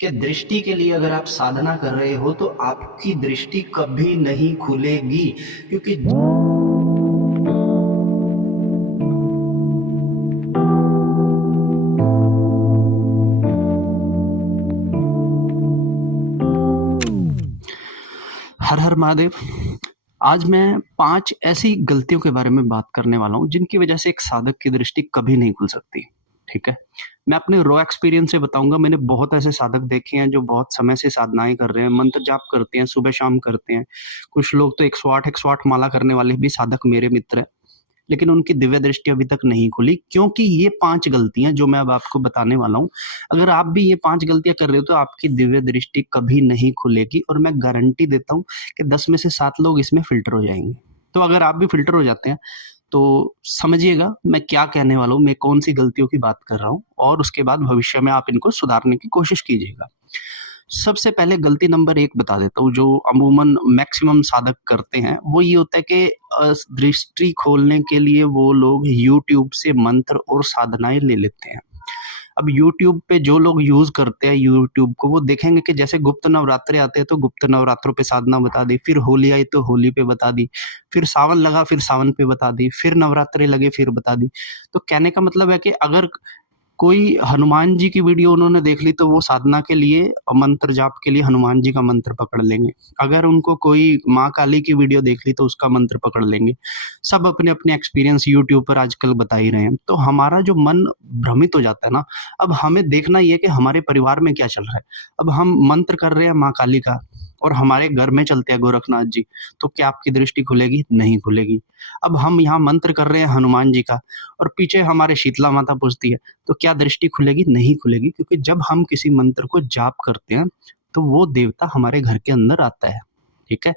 कि दृष्टि के लिए अगर आप साधना कर रहे हो तो आपकी दृष्टि कभी नहीं खुलेगी, क्योंकि हर हर महादेव। आज मैं 5 ऐसी गलतियों के बारे में बात करने वाला हूँ जिनकी वजह से एक साधक की दृष्टि कभी नहीं खुल सकती। ठीक है? मैं अपने रॉ एक्सपीरियंस से बताऊँगा। मैंने बहुत ऐसे साधक देखे हैं जो बहुत समय से साधनाएँ कर रहे हैं, मंत्र जाप करते हैं, सुबह-शाम करते हैं। कुछ लोग तो 108 माला करने वाले भी साधक मेरे मित्र हैं। लेकिन उनकी दिव्य दृष्टि अभी तक नहीं खुली, क्योंकि ये 5 गलतियाँ जो मैं अब आपको बताने वाला हूँ, अगर आप भी ये 5 गलतियाँ कर रहे हो तो आपकी दिव्य दृष्टि कभी नहीं खुलेगी, और मैं गारंटी देता हूँ कि 10 में से 7 लोग इसमें फ़िल्टर हो जाएँगे। तो अगर आप भी फ़िल्टर हो जाते हैं, तो समझिएगा मैं क्या कहने वाला हूँ, मैं कौन-सी गलतियों की बात कर रहा हूँ, और उसके बाद भविष्य में आप इनको सुधारने की कोशिश कीजिएगा। सबसे पहले गलती नंबर 1 बता देता हूँ, जो अमूमन मैक्सिमम साधक करते हैं, वो ये होता है कि दृष्टि खोलने के लिए वो लोग यूट्यूब से मंत्र और साधनाएँ ले लेते हैं। अब यूट्यूब पे जो लोग यूज़ करते हैं यूट्यूब को, वो देखेंगे कि जैसे गुप्त नवरात्रे आते हैं तो गुप्त नवरात्रों पे साधना बता दी, फिर होली आई तो होली पे बता दी, फिर सावन लगा फिर सावन पे बता दी, फिर नवरात्रे लगे फिर बता दी। तो कहने का मतलब है कि अगर कोई हनुमान जी की वीडियो उन्होंने देख ली तो वो साधना के लिए, मंत्र जाप के लिए हनुमान जी का मंत्र पकड़ लेंगे। अगर उनको कोई माँ काली की वीडियो देख ली तो उसका मंत्र पकड़ लेंगे। सब अपने-अपने एक्सपीरियंस यूट्यूब पर आजकल बता ही रहे हैं। तो हमारा जो मन भ्रमित हो जाता है ना, अब हमें देखना ये है कि हमारे परिवार में क्या चल रहा है। अब हम मंत्र कर रहे हैं माँ काली का, और हमारे घर में चलते हैं गोरखनाथ जी, तो क्या आपकी दृष्टि खुलेगी? नहीं खुलेगी। अब हम यहाँ मंत्र कर रहे हैं हनुमान जी का, और पीछे हमारे शीतला माता पूजती है, तो क्या दृष्टि खुलेगी? नहीं खुलेगी, क्योंकि जब हम किसी मंत्र को जाप करते हैं, तो वो देवता हमारे घर के अंदर आता है, ठीक है?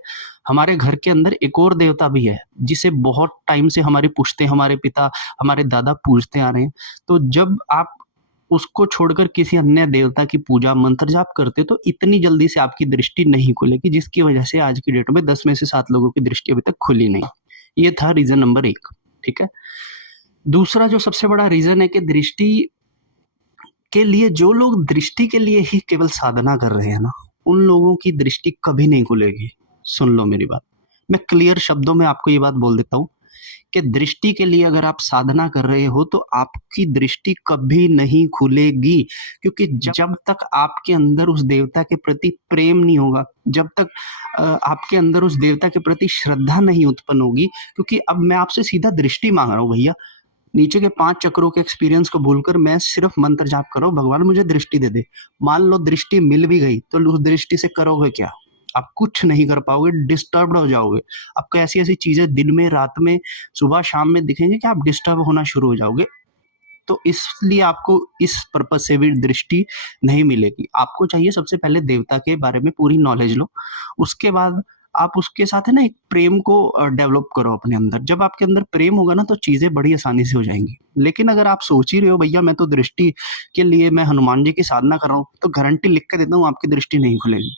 हमारे घर के अंदर एक और देवता भी है, जिसे बहुत टाइम से हमारे पुश्ते, हमारे पिता, हमारे दादा पूजते आ रहे हैं। तो जब आप उसको छोड़कर किसी अन्य देवता की पूजा, मंत्र जाप करते हो, तो इतनी जल्दी से आपकी दृष्टि नहीं खुलेगी, जिसकी वजह से आज की डेट में 10 में से 7 लोगों की दृष्टि अभी तक खुली नहीं। ये था रीज़न नंबर 1, ठीक है? दूसरा जो सबसे बड़ा रीज़न है कि दृष्टि के लिए, जो लोग दृष्टि के लिए ही केवल साधना कर रहे हैं ना, उन लोगों की दृष्टि कभी नहीं खुलेगी। सुन लो मेरी बात। मैं क्लियर शब्दों में आपको ये बात बोल देता हूँ कि दृष्टि के लिए अगर आप साधना कर रहे हो तो आपकी दृष्टि कभी नहीं खुलेगी, क्योंकि जब तक आपके अंदर उस देवता के प्रति प्रेम नहीं होगा, जब तक आपके अंदर उस देवता के प्रति श्रद्धा नहीं उत्पन्न होगी, क्योंकि अब मैं आपसे सीधा दृष्टि मांग रहा हूँ भैया। नीचे के 5 चक्रों के एक्सपीरियंस को भूलकर मैं सिर्फ मंत्र जाप कर रहा हूँ, भगवान मुझे दृष्टि दे दे। मान लो दृष्टि मिल भी गई, तो उस दृष्टि से करोगे क्या? आप कुछ नहीं कर पाओगे, डिस्टर्ब्ड हो जाओगे। आपको ऐसी-ऐसी चीज़ें दिन में, रात में, सुबह, शाम में दिखेंगी कि आप डिस्टर्ब होना शुरू हो जाओगे। तो इसलिए आपको इस पर्पज़ से भी दृष्टि नहीं मिलेगी। आपको चाहिए सबसे पहले देवता के बारे में पूरी नॉलेज लो। उसके बाद आप उसके साथ है ना एक प्रेम को डेवलप करो अपने अंदर। जब आपके अंदर प्रेम होगा ना तो चीज़ें बड़ी आसानी से हो जाएँगी। लेकिन अगर आप सोच ही रहे हो भैया मैं तो दृष्टि के लिए मैं हनुमान जी की साधना कर रहा हूँ, तो गारंटी लिख के देता हूँ आपकी दृष्टि नहीं खुलेगी।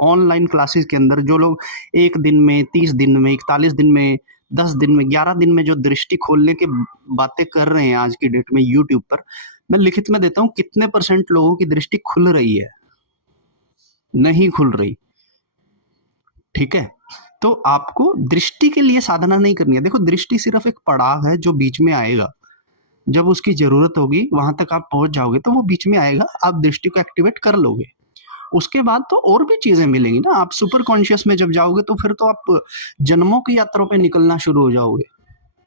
ऑनलाइन क्लासेस के अंदर जो लोग 1 दिन में, 30 दिन में, 41 दिन में, 10 दिन में, 11 दिन में जो दृष्टि खोलने की बातें कर रहे हैं आज की डेट में यूट्यूब पर, मैं लिखित में देता हूँ कितने परसेंट लोगों की दृष्टि खुल रही है, नहीं खुल रही, ठीक है? तो आपको दृष्टि के लिए साधना नहीं करनी है। देखो दृष्टि सिर्फ़ एक पड़ाव है जो बीच में आएगा। जब उसकी ज़रूरत होगी, वहाँ तक आप पहुँच जाओगे तो वो बीच में आएगा, आप दृष्टि को एक्टिवेट कर लोगे। उसके बाद तो और भी चीज़ें मिलेंगी ना, आप सुपर कॉन्शियस में जब जाओगे तो फिर तो आप जन्मों की यात्रा पे निकलना शुरू हो जाओगे।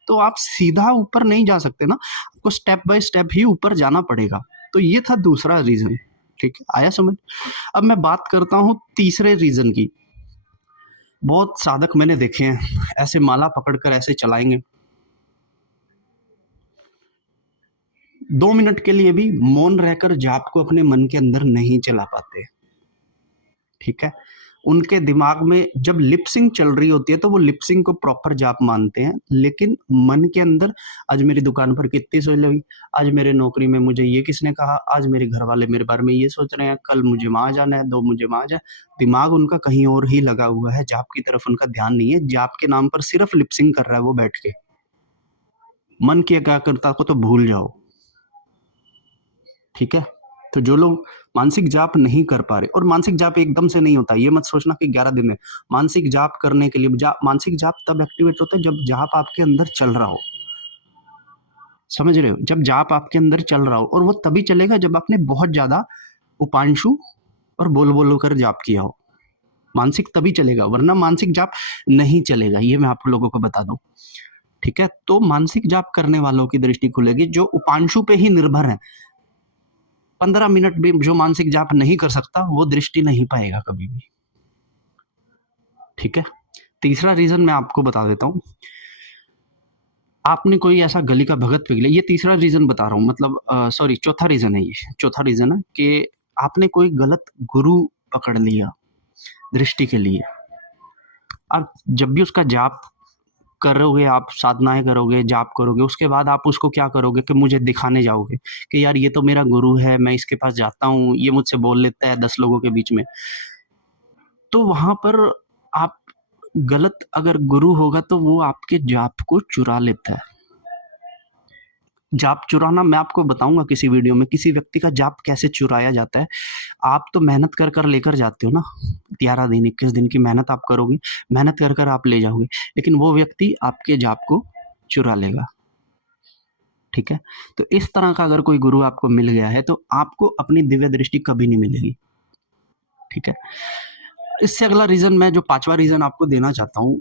तो आप सीधा ऊपर नहीं जा सकते ना, आपको स्टेप बाय स्टेप ही ऊपर जाना पड़ेगा। तो ये था दूसरा रीज़न, ठीक है, आया समझ? अब मैं बात करता हूँ तीसरे रीज़न की। बहुत साधक मैंने देखे हैं, ऐसे माला पकड़कर ऐसे चलाएँगे। 2 मिनट के लिए भी मौन रहकर जाप को अपने मन के अंदर नहीं चला पाते। ठीक है? उनके दिमाग में जब लिप सिंक चल रही होती है तो वो लिप सिंक को प्रॉपर जाप मानते हैं, लेकिन मन के अंदर आज मेरी दुकान पर कितनी सेल हुई, आज मेरे नौकरी में मुझे ये किसने कहा, आज मेरे घर वाले मेरे बारे में ये सोच रहे हैं, कल मुझे वहाँ जाना है, 2 मुझे वहाँ जा दिमाग उनका कहीं और ही लगा हुआ है, जाप की तरफ उनका ध्यान नहीं है, जाप के नाम पर सिर्फ लिप सिंक कर रहा है वो बैठ के। मन की एकाग्रता को तो भूल जाओ, ठीक है? तो जो लोग मानसिक जाप नहीं कर पा रहे, और मानसिक जाप एकदम से नहीं होता, ये मत सोचना कि 11 दिन में। मानसिक जाप करने के लिए मानसिक जाप तब एक्टिवेट होता है जब जाप आपके अंदर चल रहा हो, समझ रहे हो? जब जाप आपके अंदर चल रहा हो, और वो तभी चलेगा जब आपने बहुत ज्यादा उपांशु और बोल बोल कर जाप किया हो। मानसिक तभी चलेगा, वरना मानसिक जाप नहीं चलेगा, ये मैं आप लोगों को बता दूं। ठीक है, तो मानसिक जाप करने वालों की दृष्टि खुलेगी जो उपांशु पे ही निर्भर है। 15 मिनट भी जो मानसिक जाप नहीं कर सकता वो दृष्टि नहीं पाएगा कभी भी। ठीक है, तीसरा रीजन मैं आपको बता देता हूं। आपने कोई ऐसा गली का भगत पिघ लिया, ये तीसरा रीजन बता रहा हूँ, मतलब सॉरी चौथा रीजन है, ये चौथा रीजन है कि आपने कोई गलत गुरु पकड़ लिया दृष्टि के लिए। अब जब भी उसका जाप करोगे, आप साधनाएं करोगे, जाप करोगे, उसके बाद आप उसको क्या करोगे कि मुझे दिखाने जाओगे कि यार ये तो मेरा गुरु है, मैं इसके पास जाता हूँ, ये मुझसे बोल लेता है 10 लोगों के बीच में। तो वहां पर आप गलत, अगर गुरु होगा तो वो आपके जाप को चुरा लेता है। जाप चुराना मैं आपको बताऊंगा किसी वीडियो में, किसी व्यक्ति का जाप कैसे चुराया जाता है। आप तो मेहनत कर कर लेकर जाते हो ना, 11 दिन 21 दिन की मेहनत आप करोगे, मेहनत कर कर आप ले जाओगे, लेकिन वो व्यक्ति आपके जाप को चुरा लेगा। ठीक है, तो इस तरह का अगर कोई गुरु आपको मिल गया है तो आपको अपनी दिव्य दृष्टि कभी नहीं मिलेगी। ठीक है, इससे अगला रीजन मैं जो पांचवा रीजन आपको देना चाहता हूं,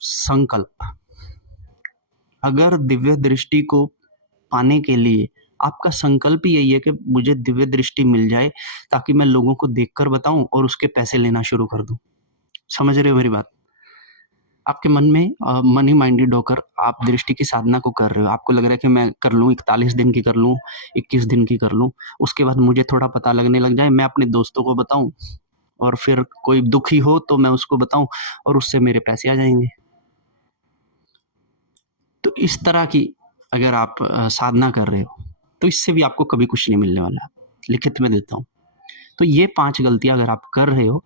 संकल्प। अगर दिव्य दृष्टि को पाने के लिए आपका संकल्प ही यही है कि मुझे दिव्य दृष्टि मिल जाए ताकि मैं लोगों को देखकर बताऊं और उसके पैसे लेना शुरू कर दूं, समझ रहे हो मेरी बात? आपके मन में मनी माइंडेड होकर आप दृष्टि की साधना को कर रहे हो, आपको लग रहा है कि मैं कर लूं, 41 दिन की कर लूं, 21 दिन की कर लूं, उसके बाद मुझे थोड़ा पता लगने लग जाए, मैं अपने दोस्तों को बताऊं, और फिर कोई दुखी हो तो मैं उसको बताऊं और उससे मेरे पैसे आ जाएंगे। तो इस तरह की अगर आप साधना कर रहे हो तो इससे भी आपको कभी कुछ नहीं मिलने वाला, लिखित में देता हूं। तो ये 5 गलतियां अगर आप कर रहे हो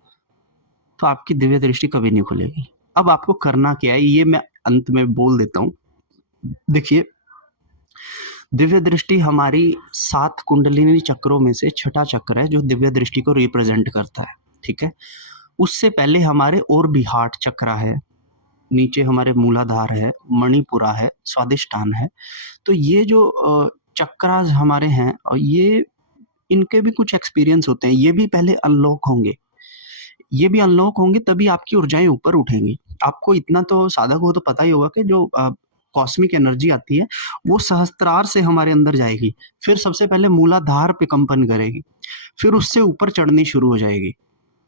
तो आपकी दिव्य दृष्टि कभी नहीं खुलेगी। अब आपको करना क्या है ये मैं अंत में बोल देता हूं। देखिए, दिव्य दृष्टि हमारी 7 कुंडलिनी चक्रों में से छठा चक्र है जो दिव्य दृष्टि को रिप्रेजेंट करता है। ठीक है, उससे पहले हमारे और भी हार्ट चक्र है, नीचे हमारे मूलाधार है, मणिपुरा है, स्वादिष्ठान है। तो ये जो चक्रास हमारे हैं, और ये इनके भी कुछ एक्सपीरियंस होते हैं, ये भी पहले अनलॉक होंगे, ये भी अनलॉक होंगे तभी आपकी ऊर्जाएं ऊपर उठेंगी। आपको इतना तो साधक हो तो पता ही होगा कि जो कॉस्मिक एनर्जी आती है वो सहस्त्रार से हमारे अंदर जाएगी, फिर सबसे पहले मूलाधार पे कंपन करेगी, फिर उससे ऊपर चढ़नी शुरू हो जाएगी,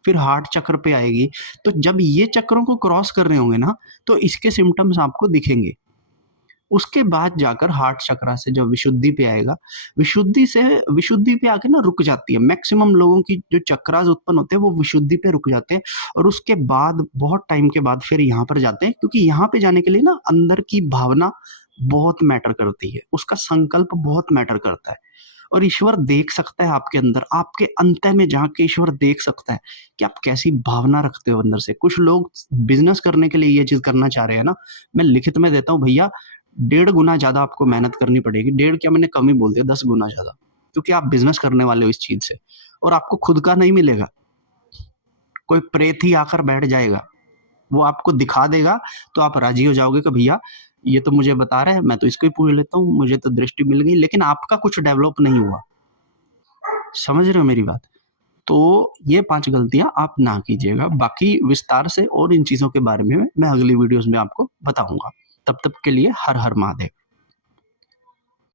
फिर हार्ट चक्र पे आएगी। तो जब ये चक्रों को क्रॉस कर रहे होंगे ना तो इसके सिम्टम्स आपको दिखेंगे। उसके बाद जाकर हार्ट चक्र से जब विशुद्धि पे आएगा, विशुद्धि पे आके ना रुक जाती है। मैक्सिमम लोगों की जो चक्रास उत्पन्न होते हैं वो विशुद्धि पे रुक जाते हैं, और उसके बाद बहुत टाइम के बाद फिर यहाँ पर जाते हैं, क्योंकि यहाँ पे जाने के लिए ना अंदर की भावना बहुत मैटर करती है, उसका संकल्प बहुत मैटर करता है। और ईश्वर देख सकता है आपके अंदर, आपके अंतः में जाके ईश्वर देख सकता है कि आप कैसी भावना रखते हो अंदर से। कुछ लोग बिजनेस करने के लिए ये चीज करना चाह रहे हैं ना, मैं लिखित में देता हूँ भैया, 1.5 गुना ज्यादा आपको मेहनत करनी पड़ेगी। 1.5 क्या, मैंने कम ही बोल दिया, 10 गुना ज्यादा, क्योंकि आप बिजनेस करने वाले हो इस चीज से, और आपको खुद का नहीं मिलेगा, कोई प्रेत ही आकर बैठ जाएगा, वो आपको दिखा देगा, तो आप राजी हो जाओगे कि भैया ये तो मुझे बता रहा है, मैं तो इसको ही पूछ लेता हूँ, मुझे तो दृष्टि मिल गई, लेकिन आपका कुछ डेवलप नहीं हुआ। समझ रहे हो मेरी बात? तो ये 5 गलतियां आप ना कीजिएगा। बाकी विस्तार से और इन चीजों के बारे में मैं अगली वीडियोस में आपको बताऊंगा। तब तक के लिए हर हर महादेव।